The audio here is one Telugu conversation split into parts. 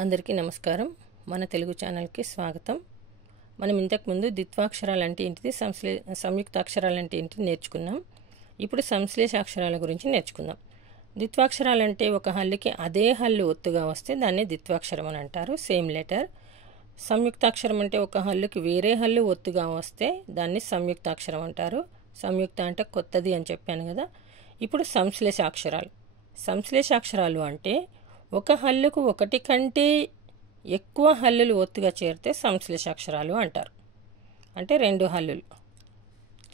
అందరికీ నమస్కారం. మన తెలుగు ఛానల్కి స్వాగతం. మనం ఇంతకుముందు ద్విత్వాక్షరాలు అంటే ఏంటిది, సంయుక్తాక్షరాలు అంటే ఏంటి నేర్చుకున్నాం. ఇప్పుడు సంశ్లేష అక్షరాల గురించి నేర్చుకుందాం. ద్విత్వాక్షరాలు అంటే ఒక హల్లుకి అదే హల్లు ఒత్తుగా వస్తే దాన్ని ద్విత్వాక్షరం అని అంటారు, సేమ్ లెటర్. సంయుక్తాక్షరం అంటే ఒక హల్లుకి వేరే హల్లు ఒత్తుగా వస్తే దాన్ని సంయుక్తాక్షరం అంటారు. సంయుక్త అంటే కొత్తది అని చెప్పాను కదా. ఇప్పుడు సంశ్లేషాక్షరాలు. సంశ్లేషాక్షరాలు అంటే ఒక హల్లుకు ఒకటి కంటే ఎక్కువ హల్లులు ఒత్తుగా చేరితే సంశ్లేషాక్షరాలు అంటారు. అంటే రెండు హల్లులు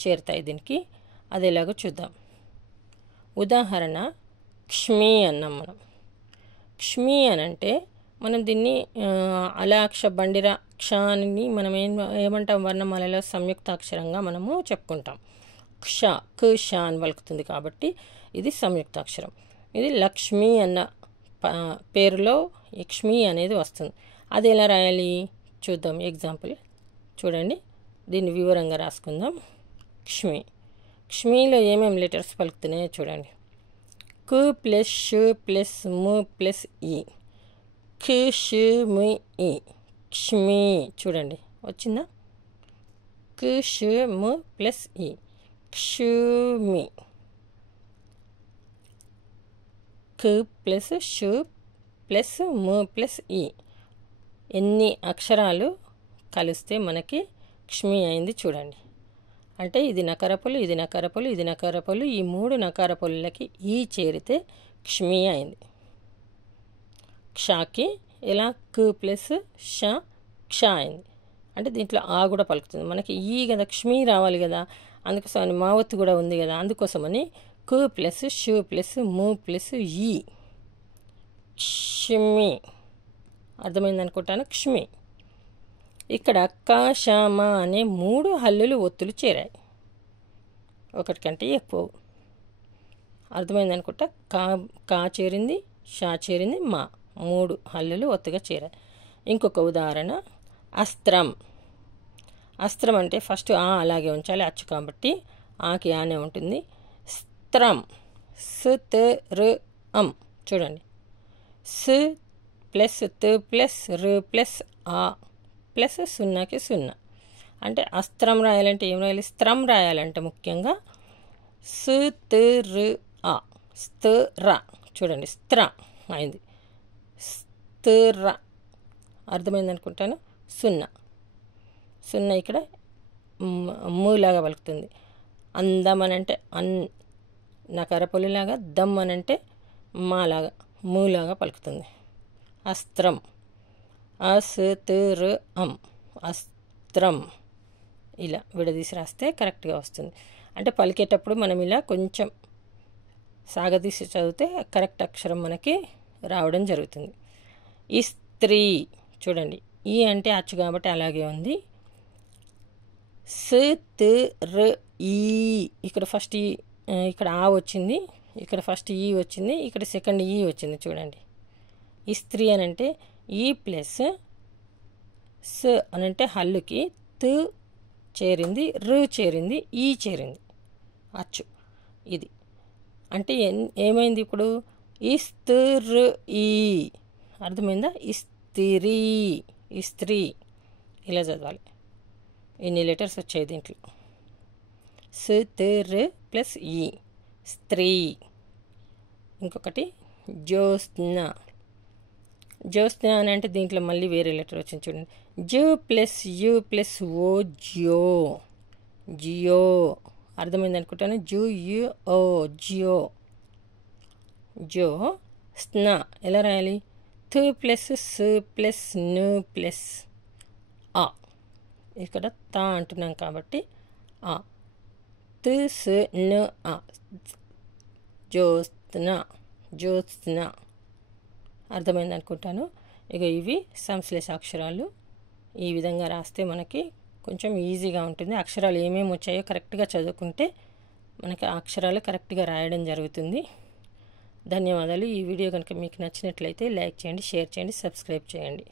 చేరుతాయి దీనికి. అది ఎలాగో చూద్దాం. ఉదాహరణ, క్ష్మీ అన్నాం మనం. క్ష్మీ అని అంటే మనం దీన్ని అలాక్ష బండిర క్ష అని మనం ఏమంటాం, వర్ణమాలలో సంయుక్తాక్షరంగా మనము చెప్పుకుంటాం. క్ష క్ష అని పలుకుతుంది కాబట్టి ఇది సంయుక్తాక్షరం. ఇది లక్ష్మి అన్న పేరులో లక్ష్మి అనేది వస్తుంది. అది ఎలా రాయాలి చూద్దాం. ఎగ్జాంపుల్ చూడండి, దీన్ని వివరంగా రాసుకుందాం. క్ష్మి. క్ష్మీలో ఏమేమి లెటర్స్ పలుకుతున్నాయో చూడండి. కు ప్లస్ షు ప్లస్ ము ప్లస్ ఈ. కు షు ము ఈ. క్ష్మి. చూడండి వచ్చిందా? కు షు ము ప్లస్ ఈ. క్షుమి. కు ప్లస్ షు ప్లస్ ము ప్లస్ ఈ. ఎన్ని అక్షరాలు కలిస్తే మనకి క్ష్మి అయింది చూడండి. అంటే ఇది నకరపులు, ఇది నకరపులు, ఇది నకరపులు, ఈ మూడు నకరపులకి ఈ చేరితే క్ష్మి అయింది. క్షకి ఇలా కు ప్లస్ ష క్ష అయింది. అంటే దీంట్లో ఆ కూడా పలుకుతుంది. మనకి ఈ కదా, క్ష్మి రావాలి కదా, అందుకోసం మావత్తు కూడా ఉంది కదా, అందుకోసమని కు ప్లస్ షు ప్లస్ ము ప్లస్ ఈ. క్ష్మి. అర్థమైంది అనుకుంటాను. క్ష్మి. ఇక్కడ క ష మ అనే మూడు హల్లులు ఒత్తులు చేరాయి, ఒకటి కంటే ఎక్కువ. అర్థమైంది అనుకుంటా. కా చేరింది, షా చేరింది, మా మూడు హల్లులు ఒత్తుగా చేరాయి. ఇంకొక ఉదాహరణ, అస్త్రం. అస్త్రం అంటే ఫస్ట్ ఆ అలాగే ఉంచాలి, అచ్చు కాబట్టి ఆకి ఆనే ఉంటుంది. స్త్రం. స్ త ర్ అం. చూడండి, స్ ప్లస్ త్ ప్లస్ ర్ ప్లస్ ఆ ప్లస్ సున్నాకి సున్నా. అంటే అస్త్రం రాయాలంటే ఏం రాయాలి? స్త్రం రాయాలంటే ముఖ్యంగా స్ త్ ర్ ఆ. స్థిర. చూడండి, స్త్ర అయింది. స్థిర. అర్థమైంది అనుకుంటాను. సున్నా. సున్నా ఇక్కడ మూలాగా పలుకుతుంది. అందం అని అంటే నకరపులిలాగా, దమ్ అని అంటే మాలాగా మూలాగా పలుకుతుంది. అస్త్రం. అస్తృ అం. అస్త్రం. ఇలా విడదీసి రాస్తే కరెక్ట్గా వస్తుంది. అంటే పలికేటప్పుడు మనం ఇలా కొంచెం సాగదీసి చదివితే కరెక్ట్ అక్షరం మనకి రావడం జరుగుతుంది. ఈ స్త్రీ. చూడండి, ఈ అంటే అచ్చు కాబట్టి అలాగే ఉంది. స్ త్ ర్ ఈ. ఇక్కడ ఫస్ట్ ఈ, ఇక్కడ ఆ వచ్చింది, ఇక్కడ ఫస్ట్ ఈ వచ్చింది, ఇక్కడ సెకండ్ ఈ వచ్చింది. చూడండి, ఈ స్త్రీ అని అంటే ఈ ప్లస్ స్ అని అంటే హల్లుకి త్ చేరింది, రు చేరింది, ఈ చేరింది, అచ్చు. ఇది అంటే ఏమైంది ఇప్పుడు? ఇస్తృ ఈ. అర్థమైందా? ఇస్త్రీ. ఇస్త్రీ. ఇలా చదవాలి. ఎన్ని లెటర్స్ వచ్చాయి దీంట్లో? స్ త్ ర్ ప్లస్ ఈ. స్త్రీ. ఇంకొకటి జ్యోత్స్న. జ్యోత్స్న అని అంటే దీంట్లో మళ్ళీ వేరే లెటర్ వచ్చింది చూడండి. జు ప్లస్ యు ప్లస్ ఓ. జ్యో. జియో. అర్థమైంది అనుకుంటాను. జు యు ఓ. జియో. జో. స్న ఎలా రాయాలి? థ్ ప్లస్ స్ ప్లస్ ను ప్లస్ ఆ. ఇక్కడ తా అంటున్నాం కాబట్టి ఆ. త్ స్ న ఆ. జ్యోత్స్న. జ్యోత్స్న. అర్థమైంది అనుకుంటాను. ఇక ఇవి సంశ్లేషాక్షరాలు. ఈ విధంగా రాస్తే మనకి కొంచెం ఈజీగా ఉంటుంది. అక్షరాలు ఏమేమి వచ్చాయో కరెక్ట్గా చదువుకుంటే మనకి ఆ అక్షరాలు కరెక్ట్గా రాయడం జరుగుతుంది. ధన్యవాదాలు. ఈ వీడియో కనుక మీకు నచ్చినట్లయితే లైక్ చేయండి, షేర్ చేయండి, సబ్స్క్రైబ్ చేయండి.